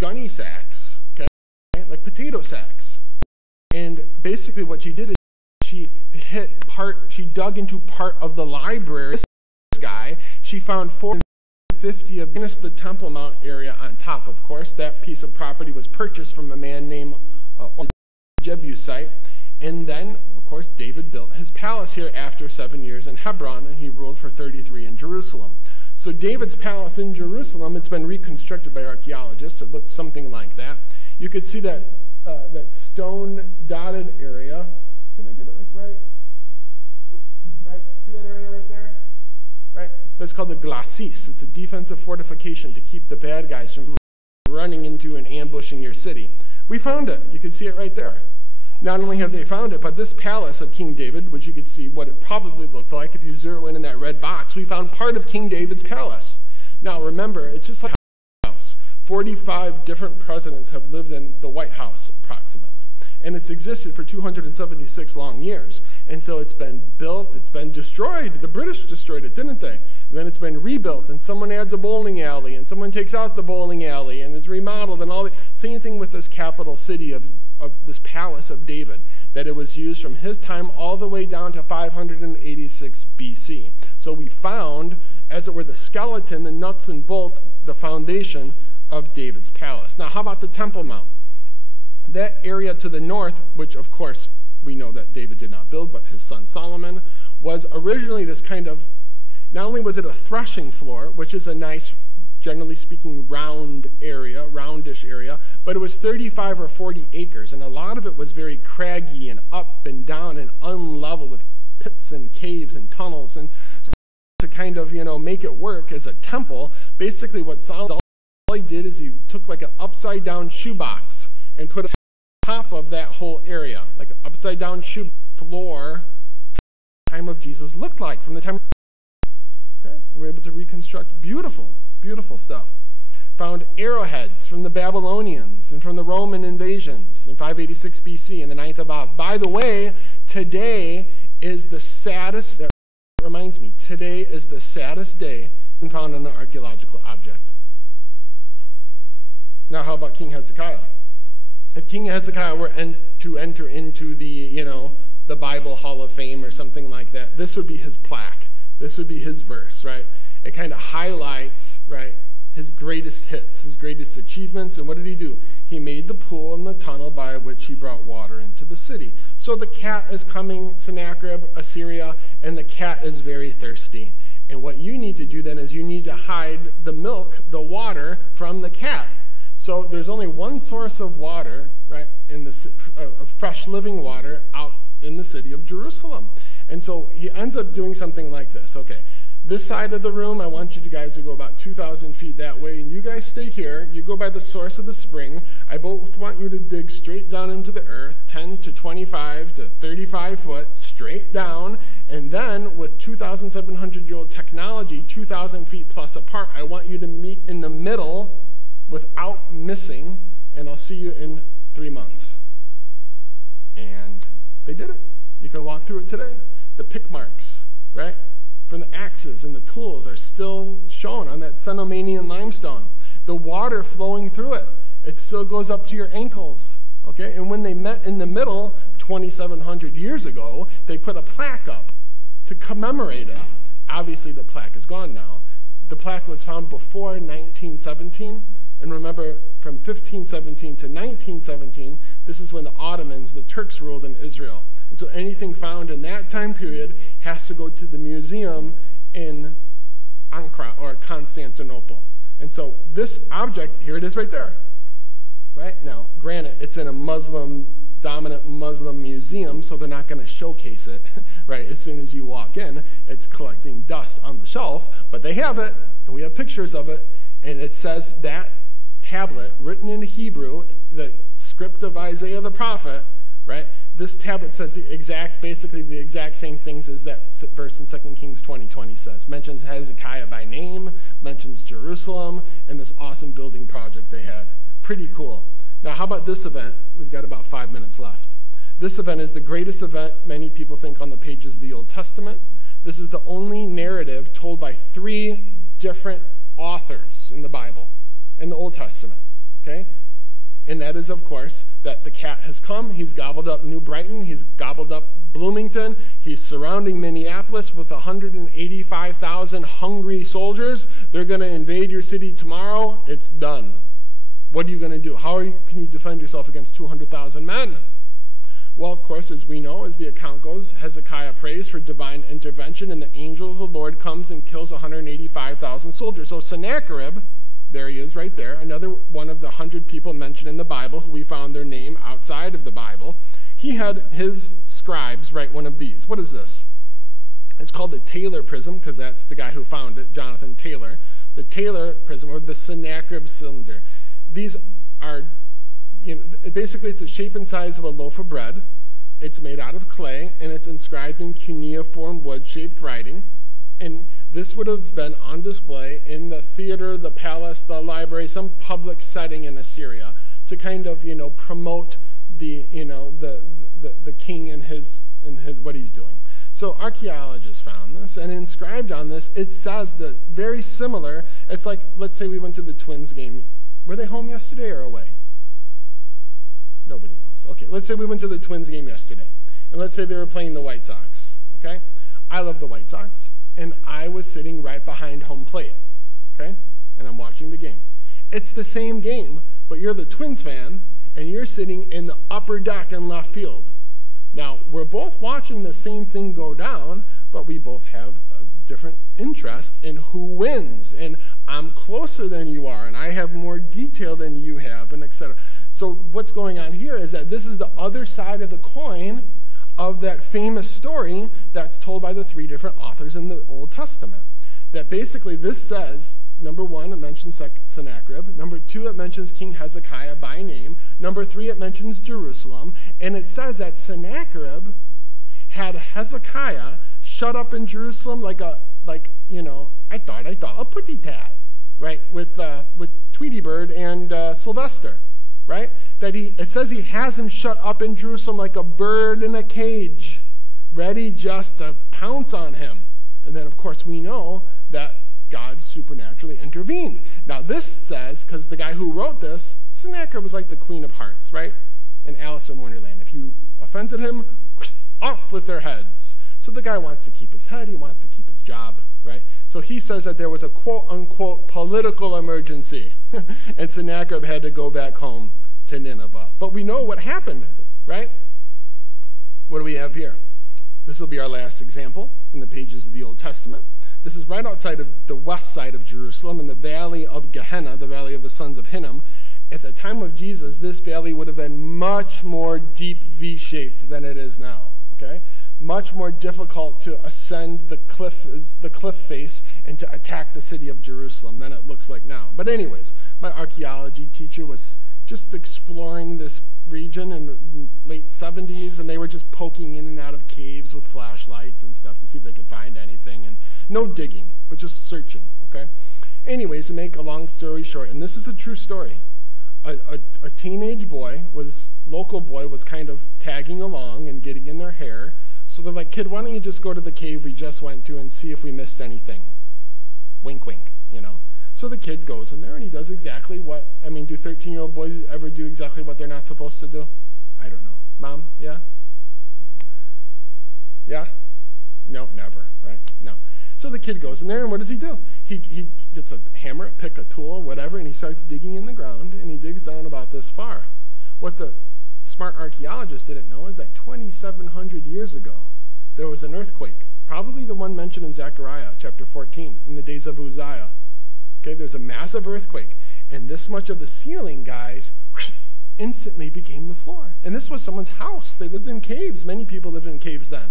gunny sacks, okay, like potato sacks. And basically what she did is she dug into part of the library. This guy, she found 450 of the Temple Mount area on top, of course. That piece of property was purchased from a man named Jebusite. And then, of course, David built his palace here after 7 years in Hebron, and he ruled for 33 in Jerusalem. So David's palace in Jerusalem, it's been reconstructed by archaeologists. It looked something like that. You could see that stone dotted area. Can I get it like right? Oops, right. See that area right there? Right? That's called the glacis. It's a defensive fortification to keep the bad guys from running into and ambushing your city. We found it. You can see it right there. Not only have they found it, but this palace of King David, which you could see what it probably looked like if you zero in that red box, we found part of King David's palace. Now remember, it's just like a house. 45 different presidents have lived in the White House, approximately. And it's existed for 276 long years. And so it's been built, it's been destroyed. The British destroyed it, didn't they? And then it's been rebuilt, and someone adds a bowling alley, and someone takes out the bowling alley, and it's remodeled, and all the same thing with this capital city of this palace of David, that it was used from his time all the way down to 586 BC. So we found, as it were, the skeleton, the nuts and bolts, the foundation of David's palace. Now, how about the Temple Mount? That area to the north, which of course we know that David did not build, but his son Solomon, was originally this kind of, not only was it a threshing floor, which is a nice, generally speaking, roundish area, but it was 35 or 40 acres, and a lot of it was very craggy and up and down and unlevel with pits and caves and tunnels. And so to kind of, make it work as a temple, basically what Solomon, all he did is he took like an upside down shoebox and put it on top of that whole area, like an upside down shoe floor, time of Jesus looked like from the time. Okay, we're able to reconstruct beautiful, beautiful stuff. Found arrowheads from the Babylonians and from the Roman invasions in 586 BC in the 9th of Av. By the way, today is the saddest, that reminds me, today is the saddest day found an archaeological object. Now how about King Hezekiah? If King Hezekiah were to enter into the Bible Hall of Fame or something like that, this would be his plaque. This would be his verse, right? It kind of highlights, right, his greatest hits, his greatest achievements. And what did he do? He made the pool and the tunnel by which he brought water into the city. So the cat is coming, Sennacherib, Assyria, and the cat is very thirsty. And what you need to do then is you need to hide the milk, the water, from the cat. So there's only one source of water, right, of fresh living water out in the city of Jerusalem. And so he ends up doing something like this. Okay, this side of the room, I want you guys to go about 2,000 feet that way, and you guys stay here. You go by the source of the spring. I both want you to dig straight down into the earth, 10 to 25 to 35 foot, straight down, and then with 2,700-year-old technology, 2,000 feet plus apart, I want you to meet in the middle without missing, and I'll see you in 3 months. And they did it. You can walk through it today. The pick marks, right, from the axes and the tools are still shown on that Cenomanian limestone. The water flowing through it, it still goes up to your ankles, okay? And when they met in the middle 2,700 years ago, they put a plaque up to commemorate it. Obviously, the plaque is gone now. The plaque was found before 1917. And remember, from 1517 to 1917, this is when the Ottomans, the Turks, ruled in Israel. And so anything found in that time period has to go to the museum in Ankara or Constantinople. And so this object, here it is right there. Right? Now, granted, it's in a dominant Muslim museum, so they're not going to showcase it, right, as soon as you walk in. It's collecting dust on the shelf, but they have it, and we have pictures of it, and it says that tablet, written in Hebrew, the script of Isaiah the prophet, right? This tablet says basically the exact same things as that verse in 2 Kings 20:20 says. Mentions Hezekiah by name, mentions Jerusalem, and this awesome building project they had. Pretty cool. Now, how about this event? We've got about 5 minutes left. This event is the greatest event many people think on the pages of the Old Testament. This is the only narrative told by 3 different authors in the Bible, in the Old Testament. okay? And that is, of course, that the cat has come. He's gobbled up New Brighton. He's gobbled up Bloomington. He's surrounding Minneapolis with 185,000 hungry soldiers. They're going to invade your city tomorrow. It's done. What are you going to do? Can you defend yourself against 200,000 men? Well, of course, as we know, as the account goes, Hezekiah prays for divine intervention, and the angel of the Lord comes and kills 185,000 soldiers. So Sennacherib, there he is right there, another one of the 100 people mentioned in the Bible who we found their name outside of the Bible. He had his scribes write one of these. What is this? It's called the Taylor Prism, because that's the guy who found it, Jonathan Taylor. The Taylor Prism, or the Sennacherib cylinder. These are, basically it's the shape and size of a loaf of bread. It's made out of clay, and it's inscribed in cuneiform wood-shaped writing. And this would have been on display in the theater, the palace, the library, some public setting in Assyria to kind of, promote the king and his what he's doing. So archaeologists found this, and inscribed on this, it says that very similar. It's like, let's say we went to the Twins game. Were they home yesterday or away? Nobody knows. Okay, let's say we went to the Twins game yesterday, and let's say they were playing the White Sox. Okay, I love the White Sox, and I was sitting right behind home plate. Okay, and I'm watching the game. It's the same game, but you're the Twins fan, and you're sitting in the upper deck in left field. Now, we're both watching the same thing go down, but we both have a different interest in who wins. And I'm closer than you are, and I have more detail than you have, and etc. So what's going on here is that this is the other side of the coin of that famous story that's told by the three different authors in the Old Testament. That basically this says, number one, it mentions Sennacherib. Number two, it mentions King Hezekiah by name. Number three, it mentions Jerusalem. And it says that Sennacherib had Hezekiah shut up in Jerusalem like a putty tat, right? With Tweety Bird and Sylvester, right? It says he has him shut up in Jerusalem like a bird in a cage, ready just to pounce on him. And then, of course, we know that God supernaturally intervened. Now, this says, because the guy who wrote this, Sennacherib was like the Queen of Hearts, right? In Alice in Wonderland. If you offended him, off with their heads. So the guy wants to keep his head, he wants to keep his job, right? So he says that there was a quote-unquote political emergency, and Sennacherib had to go back home to Nineveh. But we know what happened, right? What do we have here? This will be our last example from the pages of the Old Testament. This is right outside of the west side of Jerusalem in the valley of Gehenna, the valley of the sons of Hinnom. At the time of Jesus, this valley would have been much more deep V-shaped than it is now, okay? Much more difficult to ascend the cliff face and to attack the city of Jerusalem than it looks like now. But anyways, my archaeology teacher was just exploring this region in the late 70s, and they were just poking in and out of caves with flashlights and stuff to see if they could find anything, and no digging, but just searching, okay? Anyways, to make a long story short, and this is a true story, a teenage boy, local boy, was kind of tagging along and getting in their hair, so they're like, kid, why don't you just go to the cave we just went to and see if we missed anything? Wink, wink, So the kid goes in there and he does exactly what, do 13-year-old boys ever do exactly what they're not supposed to do? I don't know. Mom, yeah? Yeah? No, never, right? No. So the kid goes in there and what does he do? He gets a hammer, a pick, a tool, whatever, and he starts digging in the ground, and he digs down about this far. What the smart archaeologists didn't know is that 2,700 years ago, there was an earthquake, probably the one mentioned in Zechariah chapter 14, in the days of Uzziah. Okay, there's a massive earthquake, and this much of the ceiling, guys, instantly became the floor. And this was someone's house. They lived in caves. Many people lived in caves then.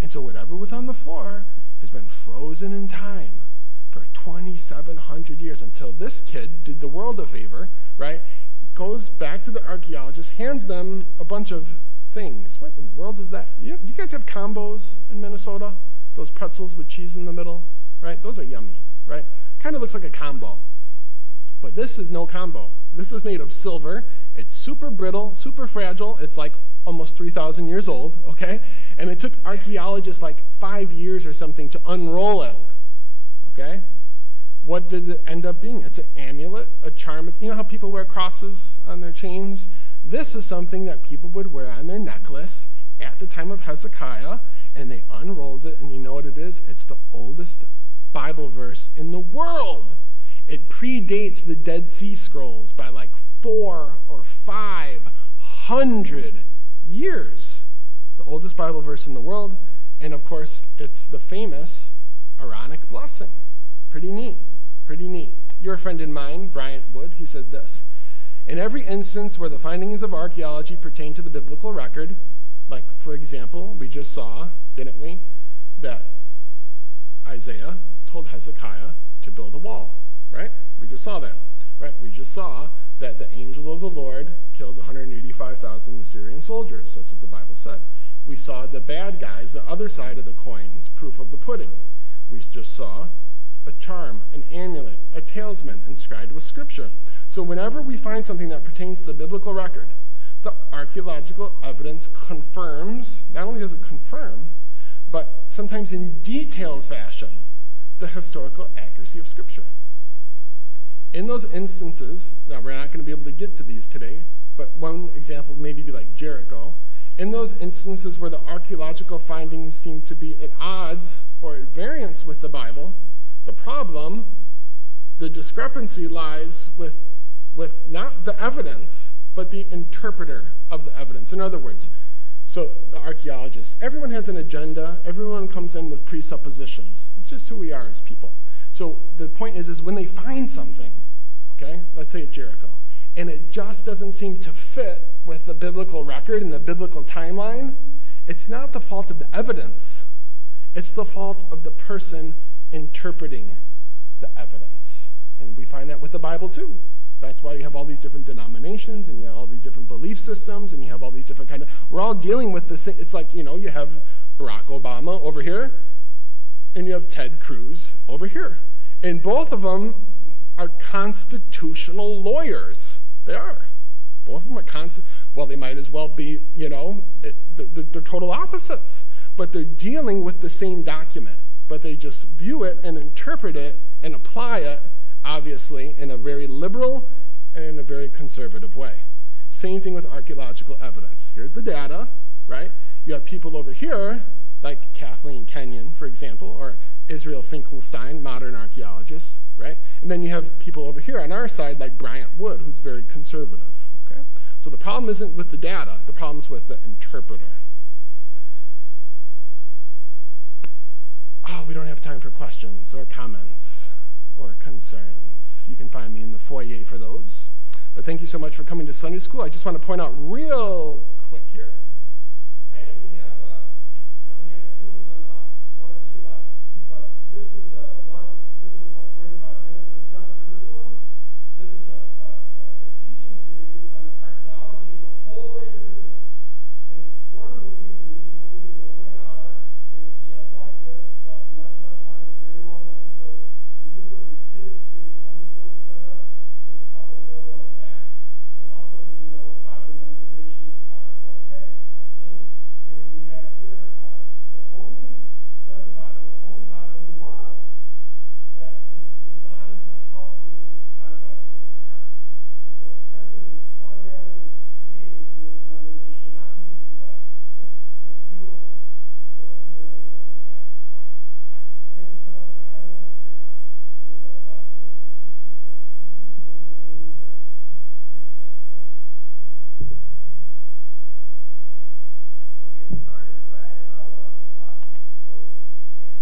And so whatever was on the floor has been frozen in time for 2,700 years until this kid did the world a favor, right? Goes back to the archaeologist, hands them a bunch of things. What in the world is that? Do you guys have combos in Minnesota? Those pretzels with cheese in the middle, right? Those are yummy, right? Kind of looks like a combo. But this is no combo. This is made of silver. It's super brittle, super fragile. It's like almost 3,000 years old, okay? And it took archaeologists like 5 years or something to unroll it, okay? What did it end up being? It's an amulet, a charm. You know how people wear crosses on their chains? This is something that people would wear on their necklace at the time of Hezekiah, and they unrolled it, and you know what it is? It's the oldest Bible verse in the world. It predates the Dead Sea Scrolls by like 400 or 500 years. The oldest Bible verse in the world, and of course, it's the famous Aaronic blessing. Pretty neat, pretty neat. Your friend and mine, Bryant Wood, he said this: in every instance where the findings of archaeology pertain to the biblical record, like, for example, we just saw, didn't we, that Isaiah told Hezekiah to build a wall, right? We just saw that, right? We just saw that the angel of the Lord killed 185,000 Assyrian soldiers. That's what the Bible said. We saw the bad guys, the other side of the coins, proof of the pudding. We just saw a charm, an amulet, a talisman inscribed with Scripture. So whenever we find something that pertains to the biblical record, the archaeological evidence confirms, not only does it confirm, but sometimes in detailed fashion, the historical accuracy of Scripture. In those instances, now we're not going to be able to get to these today, but one example maybe be like Jericho. In those instances where the archaeological findings seem to be at odds or at variance with the Bible, the problem, the discrepancy lies with not the evidence, but the interpreter of the evidence. In other words, so the archaeologists, everyone has an agenda, everyone comes in with presuppositions. It's just who we are as people. So the point is when they find something, okay, let's say at Jericho, and it just doesn't seem to fit with the biblical record and the biblical timeline, it's not the fault of the evidence. It's the fault of the person interpreting the evidence. And we find that with the Bible too. That's why you have all these different denominations, and you have all these different belief systems, and you have all these different kind of, we're all dealing with the same. It's like, you know, you have Barack Obama over here, and you have Ted Cruz over here. And both of them are constitutional lawyers. They are. Both of them are well, they might as well be, you know, they're total opposites. But they're dealing with the same document. But they just view it and interpret it and apply it, obviously, in a very liberal and in a very conservative way. Same thing with archaeological evidence. Here's the data, right? You have people over here, like Kathleen Kenyon, for example, or Israel Finkelstein, modern archaeologists, right? And then you have people over here on our side, like Bryant Wood, who's very conservative, okay? So the problem isn't with the data, the problem's with the interpreter. Oh, we don't have time for questions or comments or concerns. You can find me in the foyer for those. But thank you so much for coming to Sunday school. I just want to point out real quick here, I only have two of them left, one or two left. But this is this was what, 45 minutes of just Jerusalem. This is a teaching series on the archaeology of the whole land of Israel. And it's 4 movies, and each movie is over an hour, and it's just like this, but much, much more. It's very well done. So for you or your kids, it's great for homeschool, etc. There's a couple available in the back. And also, as you know, Bible memorization is our forte, our thing. And we have here the only study Bible, the only Bible in the world that is designed to help you have God's word in your heart. And so it's printed and it's formatted and it's created to make memorization not easy, but doable. And so these are available in the back as well. Thank you so much for having us, and the Lord bless you and keep you, and see you in the main service. You're dismissed. Thank you. We'll get started right about 11 o'clock. Close as we can.